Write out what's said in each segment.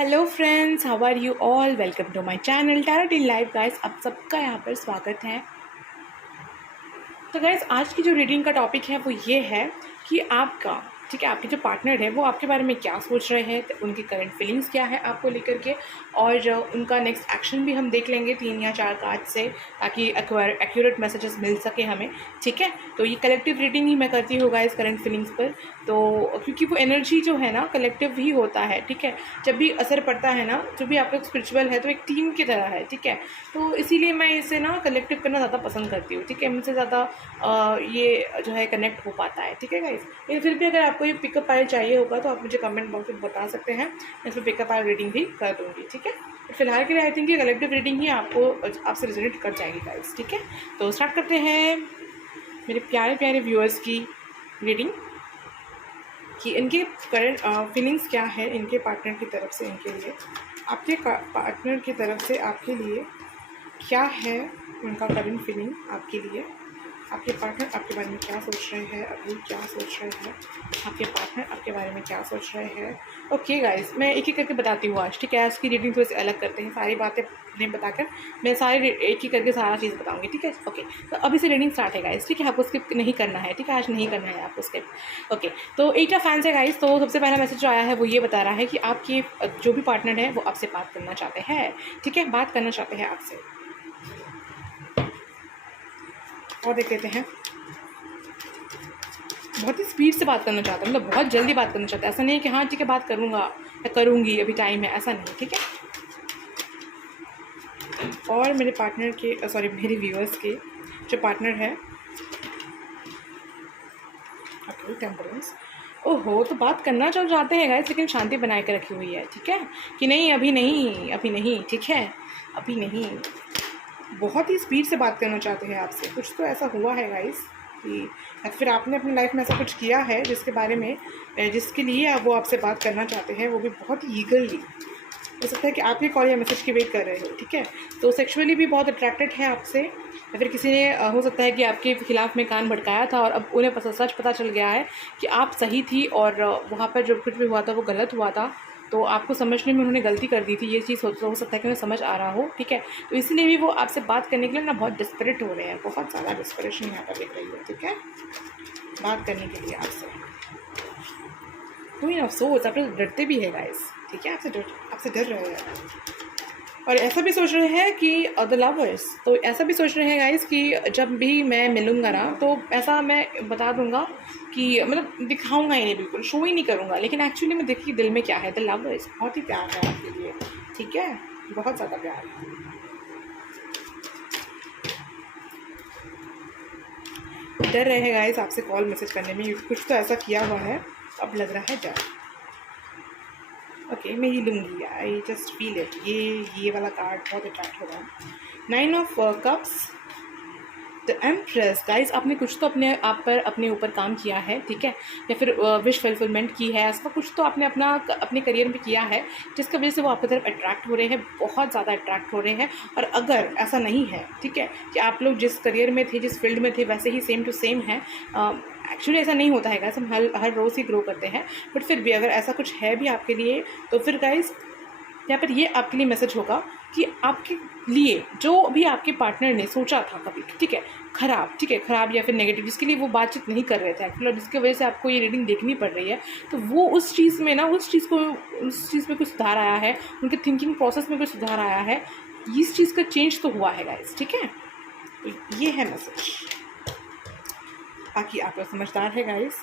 Hello friends, how are you all. Welcome to my channel tarot in life guys. आप सबका यहाँ पर स्वागत है। तो गाइस, आज की जो रीडिंग का टॉपिक है वो ये है कि आपका आपके जो पार्टनर है वो आपके बारे में क्या सोच रहे हैं, तो उनकी करंट फीलिंग्स क्या है आपको लेकर के, और उनका नेक्स्ट एक्शन भी हम देख लेंगे 3 या 4 कार्ड से, ताकि एक्यूरेट मैसेजेस मिल सके हमें। ठीक है, तो ये कलेक्टिव रीडिंग ही मैं करती हूँ गाइस करंट फीलिंग्स पर। तो क्योंकि वो एनर्जी जो है ना कलेक्टिव ही होता है। ठीक है, जब भी असर पड़ता है ना, जो भी आप लोग स्पिरिचुअल है तो एक टीम की तरह है। ठीक है, तो इसीलिए मैं इसे ना कलेक्टिव करना ज़्यादा पसंद करती हूँ। ठीक है, मुझसे ज़्यादा ये जो है कनेक्ट हो पाता है। ठीक है गाइस, लेकिन फिर भी अगर आपको ये पिकअप फाइल चाहिए होगा तो आप मुझे कमेंट बॉक्स में बता सकते हैं, मैं इसमें पिकअप फाइल रीडिंग भी कर दूँगी। ठीक है, फिलहाल के लिए आई थिंक ये कलेक्टिव रीडिंग ही आपसे रिजोनेट कर जाएगी गाइस। ठीक है, तो स्टार्ट करते हैं मेरे प्यारे प्यारे व्यूअर्स की रीडिंग कि इनके करंट फीलिंग्स क्या है इनके पार्टनर की तरफ से इनके लिए, आपके पार्टनर की तरफ से आपके लिए क्या है उनका करंट फीलिंग आपके लिए। आपके पार्टनर आपके बारे में क्या सोच रहे हैं, अभी क्या सोच रहे हैं, आपके पार्टनर आपके बारे में क्या सोच रहे हैं। ओके गाइस, मैं एक एक करके बताती हूँ आज। ठीक है, आज की रीडिंग थोड़ी सी अलग करते हैं, सारी बातें नहीं बताकर मैं सारे एक ही करके सारा चीज़ बताऊँगी। ठीक है, ओके, तो अभी से रीडिंग स्टार्ट है गाइस। ठीक है, आपको स्किप नहीं करना है। ठीक है, आज नहीं करना है आपको स्किप। ओके, तो 8 फैंस है गाइस। तो सबसे पहला मैसेज जो आया है वो ये बता रहा है कि आपके जो भी पार्टनर है वो आपसे बात करना चाहते हैं। ठीक है, बात करना चाहते हैं आपसे। और देख लेते हैं, बहुत ही स्पीड से बात करना चाहता है, मतलब बहुत जल्दी बात करना चाहता है। ऐसा नहीं है कि हाँ ठीक है बात करूँगा या करूँगी, अभी टाइम है, ऐसा नहीं। ठीक है, और मेरे पार्टनर के मेरे व्यूअर्स के जो पार्टनर है ओके टेम्परेंस, ओहो, तो बात करना जो चाहते हैं गाइस, लेकिन शांति बनाए के रखी हुई है। ठीक है, कि नहीं अभी नहीं, अभी नहीं। ठीक है, अभी नहीं, बहुत ही स्पीड से बात करना चाहते हैं आपसे। कुछ तो ऐसा हुआ है गाइस कि या फिर आपने अपनी लाइफ में ऐसा कुछ किया है जिसके बारे में जिसके लिए वो आपसे बात करना चाहते हैं, वो भी बहुत ही ईगरली। हो सकता है कि आप ये कॉल या मैसेज की वेट कर रहे हो। ठीक है, तो सेक्सुअली भी बहुत अट्रैक्टेड है आपसे, या फिर किसी ने हो सकता है कि आपके खिलाफ में कान भटकाया था और अब उन्हें सच पता चल गया है कि आप सही थी और वहाँ पर जो कुछ भी हुआ था वो गलत हुआ था, तो आपको समझने में उन्होंने गलती कर दी थी। ये चीज़ हो सकता है कि उन्हें समझ आ रहा हो। ठीक है, तो इसीलिए भी वो आपसे बात करने के लिए ना बहुत डिस्परेट हो रहे हैं, बहुत ज़्यादा डिस्परेशन यहाँ पर दिख रही है। ठीक है, बात करने के लिए आपसे। कोई अफसोस, आप लोग डरते भी है गाइस। ठीक है, आपसे डर रहे हैं, और ऐसा भी सोच रहे हैं कि द लवर्स, तो ऐसा भी सोच रहे हैं गाइस कि जब भी मैं मिलूँगा ना तो ऐसा मैं बता दूंगा कि मतलब दिखाऊंगा ही नहीं, बिल्कुल शो ही नहीं करूँगा, लेकिन एक्चुअली में देखिए दिल में क्या है। द लवर्स बहुत ही प्यार है आपके लिए। ठीक है, बहुत ज़्यादा प्यार है। डर रहे हैं गाइस आपसे कॉल मैसेज करने में, कुछ तो ऐसा किया हुआ है, अब लग रहा है डर। ओके, मैं ये लूँगी, आई जस्ट फील इट। ये वाला कार्ड बहुत अट्रैक्ट हो रहा है। 9 of cups, the empress. Guys, आपने कुछ तो अपने आप पर अपने ऊपर काम किया है। ठीक है, या फिर विश फुलफिलमेंट की है, ऐसा कुछ तो आपने अपने करियर में किया है जिसकी वजह से वो आपकी तरफ अट्रैक्ट हो रहे हैं, बहुत ज़्यादा अट्रैक्ट हो रहे हैं। और अगर ऐसा नहीं है, ठीक है, कि आप लोग जिस करियर में थे, जिस फील्ड में थे, वैसे ही सेम टू सेम है, एक्चुअली ऐसा नहीं होता है गाइस, हम हर रोज़ ही ग्रो करते हैं, बट फिर भी अगर ऐसा कुछ है भी आपके लिए, तो फिर गाइस यहाँ पर ये आपके लिए मैसेज होगा कि आपके लिए जो भी आपके पार्टनर ने सोचा था कभी, ठीक है, ख़राब, ठीक है, ख़राब या फिर नेगेटिव, जिसके लिए वो बातचीत नहीं कर रहे थे एक्चुअली, और जिसकी वजह से आपको ये रीडिंग देखनी पड़ रही है, तो वो उस चीज़ में ना उस चीज़ में कुछ सुधार आया है, उनके थिंकिंग प्रोसेस में कुछ सुधार आया है, इस चीज़ का चेंज तो हुआ है गाइस। ठीक है, तो ये है मैसेज। बाकी आप लोग समझदार है गाइस।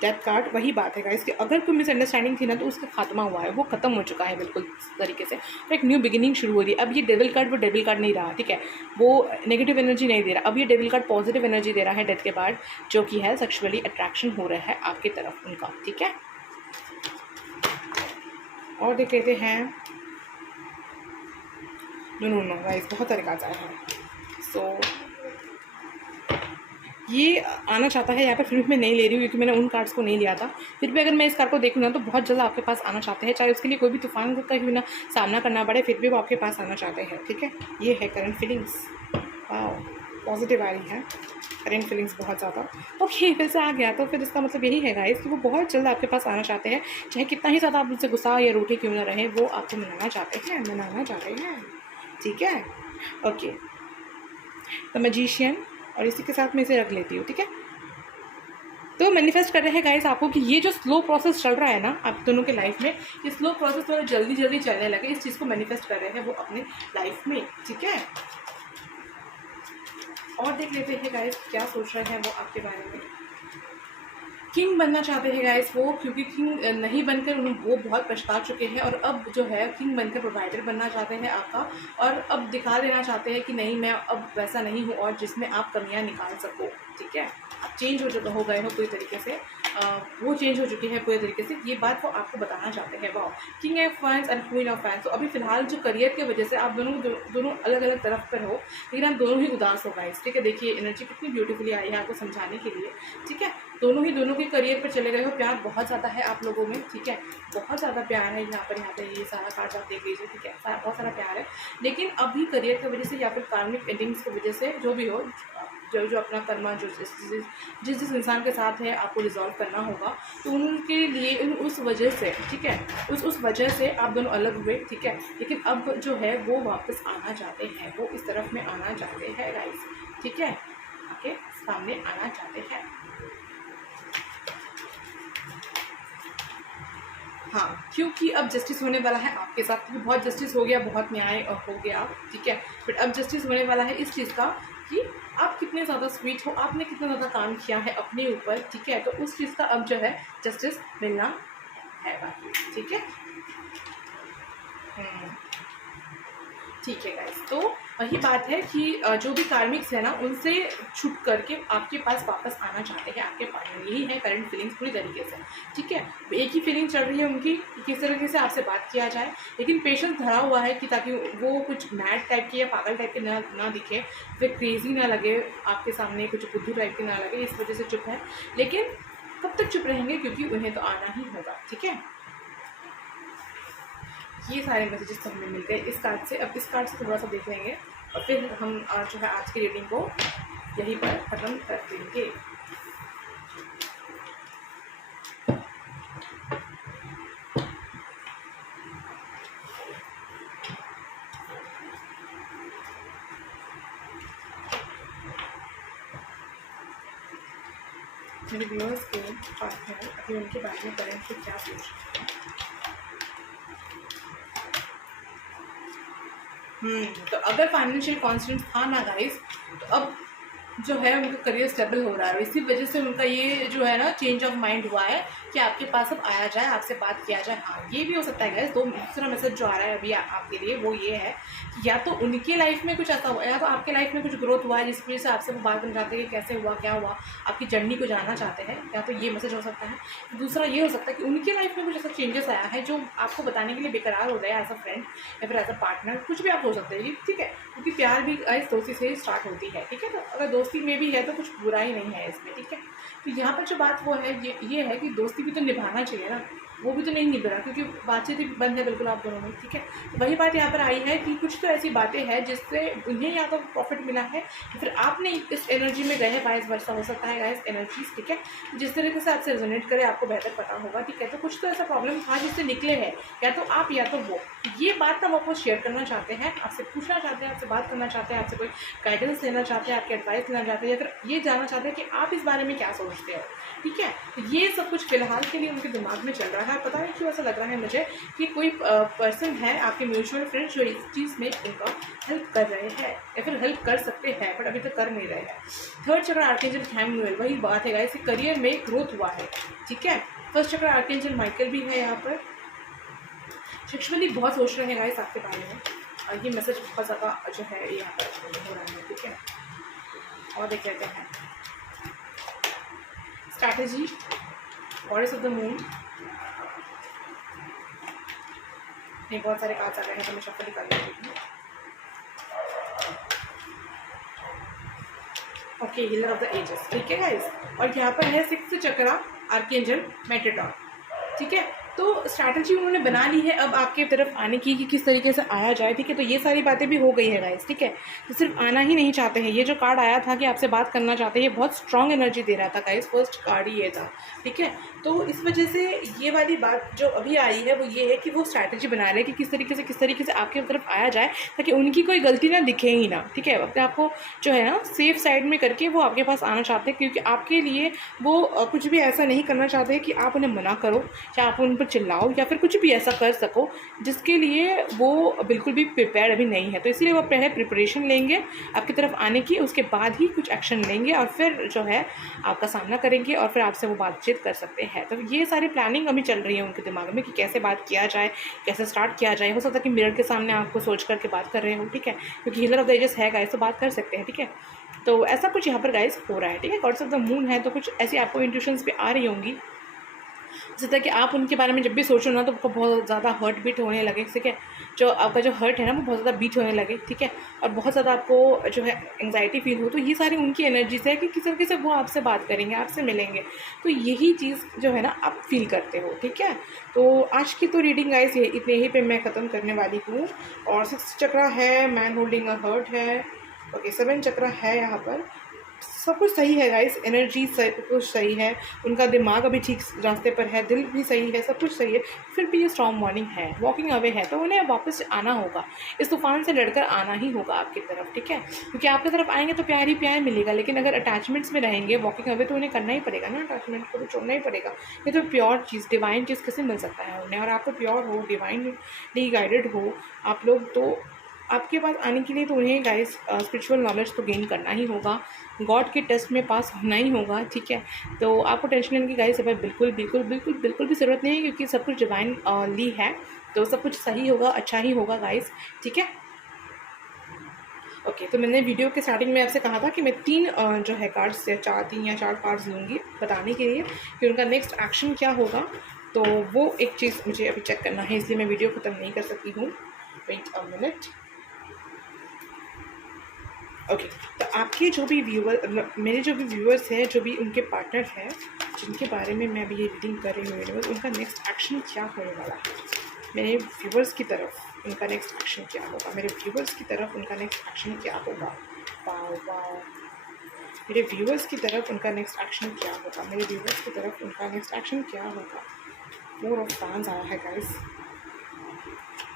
डेथ कार्ड वही बात है गाइस कि अगर कोई मिसअंडरस्टैंडिंग थी ना तो उसका खात्मा हुआ है, वो खत्म हो चुका है बिल्कुल तरीके से, और एक न्यू बिगिनिंग शुरू हो रही है। अब ये डेविल कार्ड वो डेविल कार्ड नहीं रहा। ठीक है, वो नेगेटिव एनर्जी नहीं दे रहा, अब ये डेविल कार्ड पॉजिटिव एनर्जी दे रहा है डेथ के बाद, जो कि है सेक्सुअली अट्रैक्शन हो रहा है आपकी तरफ उनका। ठीक है, और देख लेते हैं। नो गाइस, बहुत सारे कार्ड्स आए हैं। सो ये आना चाहता है यहाँ पर, फिर भी मैं नहीं ले रही हूँ क्योंकि मैंने उन कार्ड्स को नहीं लिया था। फिर भी अगर मैं इस कार्ड को देखूँ ना तो बहुत जल्द आपके पास आना चाहते हैं, चाहे उसके लिए कोई भी तूफान का क्यों ना सामना करना पड़े, फिर भी वो आपके पास आना चाहते हैं। ठीक है, ये है करंट फीलिंग्स। वाओ, पॉजिटिव आ रही है, करेंट फीलिंग्स बहुत ज़्यादा। ओके, फिर से आ गया, तो फिर इसका मतलब यही है गाइस कि वो बहुत जल्द आपके पास आना चाहते हैं, चाहे कितना ही ज़्यादा आप उनसे गुस्सा या रूठे क्यों ना रहे, वो आपको मनाना चाहते हैं, ठीक है। ओके, द मैजिशियन, और इसी के साथ मैं इसे रख लेती हूँ, ठीक है। तो मैनिफेस्ट कर रहे हैं गाइस आपको कि ये जो स्लो प्रोसेस चल रहा है ना आप दोनों के लाइफ में, ये स्लो प्रोसेस थोड़ा जल्दी जल्दी चलने लगे, इस चीज़ को मैनिफेस्ट कर रहे हैं वो अपने लाइफ में, ठीक है। और देख लेते हैं गाइस क्या सोच रहे हैं वो आपके बारे में। किंग बनना चाहते हैं गाइस वो, क्योंकि किंग नहीं बनकर वो बहुत पछता चुके हैं, और अब जो है किंग बनकर प्रोवाइडर बनना चाहते हैं आपका, और अब दिखा देना चाहते हैं कि नहीं मैं अब वैसा नहीं हूँ और जिसमें आप कमियां निकाल सको, ठीक है। आप चेंज हो गए हो पूरी तरीके से, वो चेंज हो चुके हैं पूरे तरीके से, ये बात वो आपको बताना चाहते हैं। Wow, king of fans and queen of fans. तो अभी फिलहाल जो करियर की वजह से आप दोनों अलग अलग तरफ पर हो, लेकिन आप दोनों ही उदास हो गाइस, ठीक है। देखिए एनर्जी कितनी ब्यूटीफुली आई है आपको समझाने के लिए, ठीक है। दोनों के करियर पर चले गए हो, प्यार बहुत ज़्यादा है आप लोगों में, ठीक है, बहुत ज़्यादा प्यार है यहाँ पे ये सारा कार्ड आप देख लीजिए, ठीक है, बहुत सारा प्यार है। लेकिन अभी करियर की वजह से या फिर कार्मिक एंडिंग्स की वजह से जो भी हो, जो अपना कर्मा जो जिस इंसान के साथ है आपको रिजॉल्व करना होगा, तो उनके लिए उस वजह से, ठीक है, उस वजह से आप दोनों अलग हुए, ठीक है। लेकिन अब जो है वो वापस आना चाहते हैं, वो इस तरफ में आना चाहते हैं गाइस, ठीक है, आके सामने आना चाहते हैं। हाँ, क्योंकि अब जस्टिस होने वाला है आपके साथ, क्योंकि बहुत जस्टिस हो गया, बहुत न्याय हो गया, ठीक है। बट अब जस्टिस होने वाला है इस चीज़ का कि आप कितने ज़्यादा स्वीट हो, आपने कितना ज़्यादा काम किया है अपने ऊपर, ठीक है। तो उस चीज़ का अब जो है जस्टिस मिलना है बाकी, ठीक है। ठीक है गाइस, तो वही बात है कि जो भी कार्मिक्स है ना उनसे छूट करके आपके पास वापस आना चाहते हैं आपके पार्टनर, यही है करंट फीलिंग्स पूरी तरीके से, ठीक है। एक ही फीलिंग चल रही है उनकी कि किस तरीके से आपसे बात किया जाए, लेकिन पेशेंस धरा हुआ है कि ताकि वो कुछ मैड टाइप के या पागल टाइप के ना दिखे, फिर क्रेजी ना लगे आपके सामने, कुछ बुद्धू टाइप के ना लगे, इस वजह से चुप है। लेकिन कब तक चुप रहेंगे, क्योंकि उन्हें तो आना ही होगा, ठीक है। ये सारे मैसेजेस तो हमें मिल गए इस कार्ड से। अब इस कार्ड से थोड़ा सा देख लेंगे और फिर हम जो है आज की रीडिंग को यहीं पर ख़त्म कर देंगे। मेरे व्यूअर्स के पार्टनर अभी उनके बारे में करेंगे क्या सोच रहे हैं। तो अगर फाइनेंशियल कॉन्स्टेंट था ना गाइस, तो अब जो है उनका करियर स्टेबल हो रहा है, इसी वजह से उनका ये जो है ना चेंज ऑफ माइंड हुआ है कि आपके पास अब आया जाए, आपसे बात किया जाए। हाँ, ये भी हो सकता है गाइस। दूसरा मैसेज जो आ रहा है अभी आपके लिए वो ये है कि या तो उनकी लाइफ में कुछ ऐसा हुआ, या तो आपके लाइफ में कुछ ग्रोथ हुआ है जिस वजह से आपसे वो बात करना चाहते हैं कि कैसे हुआ, क्या हुआ, आपकी जर्नी को जानना चाहते हैं, या तो ये मैसेज हो सकता है। दूसरा ये हो सकता है कि उनकी लाइफ में कुछ ऐसा चेंजेस आया है जो आपको बताने के लिए बेकरार हो गया, एज अ फ्रेंड या फिर एज अ पार्टनर, कुछ भी आप हो सकते हैं, ठीक है। क्योंकि प्यार भी इस दोस्ती से स्टार्ट होती है, ठीक है। तो अगर दोस्ती में भी है तो कुछ बुरा ही नहीं है इसमें, ठीक है। तो यहाँ पर जो बात वो है ये है कि दोस्ती भी तो निभाना चाहिए ना, वो भी तो नहीं निभ रहा, क्योंकि बातचीत भी बंद है बिल्कुल आप दोनों में, ठीक है। तो वही बात यहाँ पर आई है कि कुछ तो ऐसी बातें हैं जिससे उन्हें या तो प्रॉफिट मिला है, फिर आपने इस एनर्जी में गए हैं, वाइस वर्सा हो सकता है गाइस एनर्जीज, ठीक है। जिस तरीके से आपसे रेजोनेट करे आपको बेहतर पता होगा, ठीक है। तो कुछ तो ऐसा प्रॉब्लम था जिससे निकले हैं, या तो आप या तो वो। ये बात हम आपको शेयर करना चाहते हैं, आपसे पूछना चाहते हैं, आपसे बात करना चाहते हैं, आपसे कोई गाइडेंस लेना चाहते हैं, आपकी एडवाइस लेना चाहते हैं, या फिर ये जानना चाहते हैं कि आप इस बारे में क्या सोचते हो, ठीक है। तो ये सब कुछ फिलहाल के लिए उनके दिमाग में चल रहा है। पता नहीं क्यों ऐसा लग रहा है मुझे कि कोई पर्सन है आपके म्यूचुअल फ्रेंड जो इस चीज़ में उनका हेल्प कर रहे हैं या फिर हेल्प कर सकते हैं, बट अभी तक कर नहीं रहे हैं। थर्ड चक्र आर्कएंजल हैंगमैन, वही बात है गाइस, करियर में ग्रोथ हुआ है, ठीक है। फर्स्ट चक्र आर्कएंजल माइकल भी है यहाँ पर। सेक्सुअली बहुत सोच रहे हैं गाइस आपके बारे में, और ये मैसेज बहुत ज़्यादा जो है यहाँ पर हो रहा है, ठीक है। और देख लेते हैं strategy, goddess of the moon. ये बहुत सारे कार्ड्स आ गए हैं तो मैं शफल ही कर लेती हूँ। Okay, healer of the ages, ठीक है गाइस। और यहाँ पर है सिक्स्थ चक्रा आर्कएंजल मेटाट्रॉन, ठीक है। तो स्ट्रैटेजी उन्होंने बना ली है अब आपके तरफ आने की कि किस तरीके से आया जाए, ठीक है। तो ये सारी बातें भी हो गई है गाइस, ठीक है। तो सिर्फ आना ही नहीं चाहते हैं, ये जो कार्ड आया था कि आपसे बात करना चाहते हैं, ये बहुत स्ट्रॉन्ग एनर्जी दे रहा था गाइस, फर्स्ट कार्ड ही ये था, ठीक है। तो इस वजह से ये वाली बात जो अभी आई है वो ये है कि वो स्ट्रैटेजी बना रहे हैं कि किस तरीके से आपके तरफ आया जाए ताकि उनकी कोई गलती ना दिखे ही ना, ठीक है। अपने आपको जो है ना सेफ साइड में करके वो आपके पास आना चाहते हैं, क्योंकि आपके लिए वो कुछ भी ऐसा नहीं करना चाहते कि आप उन्हें मना करो या आप उन पर चिल्लाओ या फिर कुछ भी ऐसा कर सको जिसके लिए वो बिल्कुल भी प्रिपेयर्ड अभी नहीं है। तो इसीलिए वो पहले प्रिपरेशन लेंगे आपकी तरफ आने की, उसके बाद ही कुछ एक्शन लेंगे और फिर जो है आपका सामना करेंगे और फिर आपसे वो बातचीत कर सकते हैं। तो ये सारी प्लानिंग अभी चल रही है उनके दिमाग में कि कैसे बात किया जाए, कैसे स्टार्ट किया जाए। हो सकता है कि मिरर के सामने आपको सोच करके बात कर रहे हो, ठीक है, क्योंकि हीलर ऑफ द एजेस है गाइस, तो बात कर सकते हैं, ठीक है। तो ऐसा कुछ यहाँ पर गाइस हो रहा है, ठीक है। गॉड्स ऑफ द मून है तो कुछ ऐसी आपको इंट्यूशंस भी आ रही होंगी जैसे कि आप उनके बारे में जब भी सोचो ना तो आपको बहुत ज़्यादा हर्ट बीट होने लगे, ठीक है। जो आपका जो हर्ट है ना वो बहुत ज़्यादा बीट होने लगे, ठीक है, और बहुत ज़्यादा आपको जो है एंग्जाइटी फील हो। तो ये सारी उनकी एनर्जीज है कि किस तरीके से वो आपसे बात करेंगे, आपसे मिलेंगे। तो यही चीज़ जो है ना आप फील करते हो, ठीक है। तो आज की तो रीडिंग गाइस ये इतने ही पे मैं ख़त्म करने वाली हूँ। और 6 चक्रा है, मैन होल्डिंग अ हर्ट है, ओके 7 चक्रा है, यहाँ पर सब कुछ सही है गाइस, एनर्जी सब कुछ सही है, उनका दिमाग अभी ठीक रास्ते पर है, दिल भी सही है, सब कुछ सही है। फिर भी ये स्ट्रॉन्ग मॉर्निंग है, वॉकिंग अवे है, तो उन्हें वापस आना होगा, इस तूफान से लड़कर आना ही होगा आपकी तरफ, ठीक है। क्योंकि आपकी तरफ आएंगे तो प्यार ही प्यार मिलेगा, लेकिन अगर अटैचमेंट्स में रहेंगे वॉकिंग अवे तो उन्हें करना ही पड़ेगा ना, अटैचमेंट को तो छोड़ना ही पड़ेगा। ये तो प्योर चीज़, डिवाइन चीज़ कैसे मिल सकता है उन्हें, और आप तो प्योर हो, डिवाइनली गाइडेड हो आप लोग, तो आपके पास आने के लिए तो उन्हें गाइस स्पिरिचुअल नॉलेज तो गेन करना ही होगा, गॉड के टेस्ट में पास होना ही होगा, ठीक है। तो आपको टेंशन लेने की गाइस अभी बिल्कुल बिल्कुल बिल्कुल बिल्कुल भी ज़रूरत नहीं है, क्योंकि सब कुछ डिवाइन ली है, तो सब कुछ सही होगा, अच्छा ही होगा गाइस, ठीक है। ओके, तो मैंने वीडियो के स्टार्टिंग में आपसे कहा था कि मैं 3 जो है कार्ड्स या 4 कार्ड्स लूँगी बताने के लिए कि उनका नेक्स्ट एक्शन क्या होगा। तो वो एक चीज़ मुझे अभी चेक करना है, इसलिए मैं वीडियो ख़त्म नहीं कर सकती हूँ। Wait a minute. ओके, तो आपके जो भी मेरे जो भी व्यूअर्स हैं, जो भी उनके पार्टनर हैं जिनके बारे में मैं अभी ये रीडिंग कर रही हूँ यूनिवर्स, उनका नेक्स्ट एक्शन क्या होने वाला है, मेरे व्यूअर्स की तरफ उनका नेक्स्ट एक्शन क्या होगा, मेरे व्यूअर्स की तरफ उनका नेक्स्ट एक्शन क्या होगा। वाओ वाओ, मेरे व्यूअर्स की तरफ उनका नेक्स्ट एक्शन क्या होगा, मेरे व्यूअर्स की तरफ उनका नेक्स्ट एक्शन क्या होगा। 4 ऑफ फैंस आया है गाइस,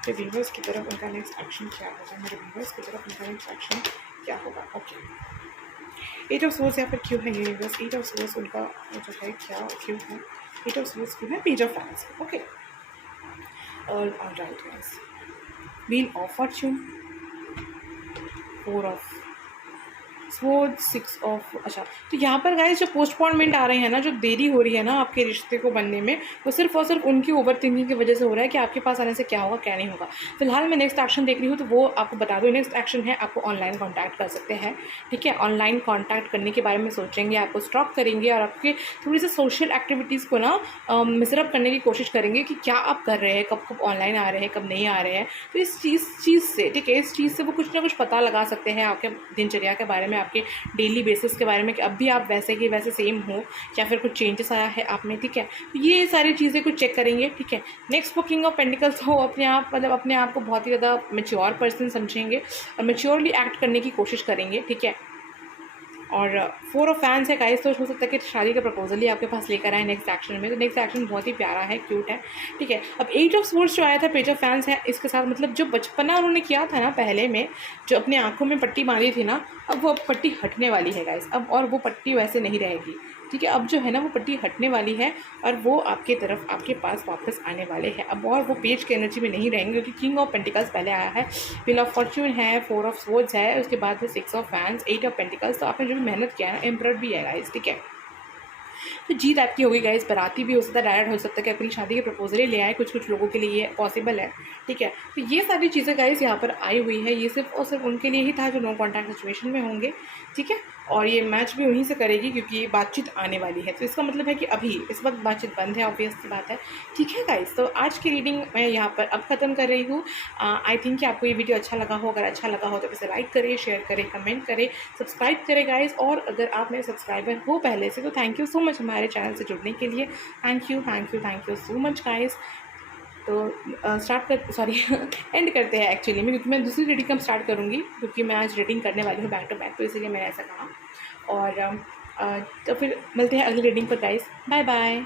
मेरे व्यूअर्स की तरफ उनका नेक्स्ट एक्शन क्या होगा, मेरे व्यूअर्स की तरफ उनका नेक्स्ट एक्शन क्या होगा। ओके, 8 ऑफ सोर्स यहाँ पर क्यों है यूनिवर्स, 8 ऑफ सोर्स उनका जो है क्या क्यों है, 8 ऑफ सोर्स क्यों है, page of fans, okay. Alright guys, wheel of Fortune, 4 of sword, 6 of, अच्छा तो यहाँ पर गाइस जो पोस्टपोनमेंट आ रहे हैं ना, जो देरी हो रही है ना आपके रिश्ते को बनने में, वो सिर्फ और सिर्फ उनकी ओवर थिंकिंग की वजह से हो रहा है कि आपके पास आने से क्या होगा क्या नहीं होगा। फिलहाल मैं नेक्स्ट एक्शन देख रही हूँ, तो वो आपको बता दूँ, नेक्स्ट एक्शन है आपको ऑनलाइन कॉन्टैक्ट कर सकते हैं, ठीक है। ऑनलाइन कॉन्टैक्ट करने के बारे में सोचेंगे, आपको स्टॉक करेंगे और आपके थोड़ी सी सोशल एक्टिविटीज़ को ना मिसअप करने की कोशिश करेंगे कि क्या आप कर रहे हैं, कब कब ऑनलाइन आ रहे हैं, कब नहीं आ रहे हैं। तो इस चीज़ से, ठीक है, इस चीज़ से वो कुछ ना कुछ पता लगा सकते हैं आपके दिनचर्या के बारे में, आपके डेली बेसिस के बारे में, कि अब भी आप वैसे के वैसे सेम हो या फिर कुछ चेंजेस आया है आप में, ठीक है। तो ये सारी चीज़ें कुछ चेक करेंगे, ठीक है। नेक्स्ट वो किंग ऑफ पेंटिकल्स हो, अपने आप मतलब अपने आप को बहुत ही ज़्यादा मैच्योर पर्सन समझेंगे और मैच्योरली एक्ट करने की कोशिश करेंगे, ठीक है। और 4 ऑफ फैंस है गाइस, तो हो सकता है कि शादी का प्रपोजल ही आपके पास लेकर आए नेक्स्ट एक्शन में। तो नेक्स्ट एक्शन बहुत ही प्यारा है, क्यूट है, ठीक है। अब 8 ऑफ सोर्स जो आया था, पेज ऑफ फैंस है, इसके साथ मतलब जो बचपना उन्होंने किया था ना पहले में, जो अपने आंखों में पट्टी बांधी थी ना, अब वो पट्टी हटने वाली है गाइस अब, और वो पट्टी वैसे नहीं रहेगी, ठीक है। अब जो है ना वो पट्टी हटने वाली है और वो आपके तरफ आपके पास वापस आने वाले हैं अब, और वो पेज की एनर्जी में नहीं रहेंगे, क्योंकि किंग ऑफ पेंटिकल्स पहले आया है, व्हील ऑफ फॉर्च्यून है, 4 ऑफ स्वॉर्ड्स है, उसके बाद है 6 ऑफ फैंस, 8 ऑफ पेंटिकल्स। तो आपने जो भी मेहनत किया है ना, एम्परर भी है गाइस, ठीक है। तो जीत आपकी होगी गाइस, बराती भी हो सकता है, डायरेक्ट हो सकता है कि अपनी शादी के प्रपोजल ही ले आए, कुछ कुछ लोगों के लिए ये पॉसिबल है, ठीक है। तो ये सारी चीज़ें गाइस यहाँ पर आई हुई है, ये सिर्फ और सिर्फ उनके लिए ही था जो नो कॉन्टैक्ट सिचुएशन में होंगे, ठीक है। और ये मैच भी उन्हीं से करेगी क्योंकि बातचीत आने वाली है। तो इसका मतलब है कि अभी इस वक्त बातचीत बंद है, ऑब्वियस सी बात है। ठीक है गाइस, तो आज की रीडिंग मैं यहाँ पर अब ख़त्म कर रही हूँ। आई थिंक कि आपको ये वीडियो अच्छा लगा हो। अगर अच्छा लगा हो तो इसे लाइक करें, शेयर करें, कमेंट करें, सब्सक्राइब करें गाइस। और अगर आप मेरे सब्सक्राइबर हो पहले से तो थैंक यू सो मच हमारे चैनल से जुड़ने के लिए। Thank you so much guys. तो स्टार्ट कर सॉरी एंड करते हैं एक्चुअली में, क्योंकि मैं दूसरी रीडिंग कब स्टार्ट करूँगी, क्योंकि मैं आज रीडिंग करने वाली हूँ बैक टू बैक, तो इसीलिए मैंने ऐसा कहा। और तो फिर मिलते हैं अगली रीडिंग पर गाइस। Bye bye.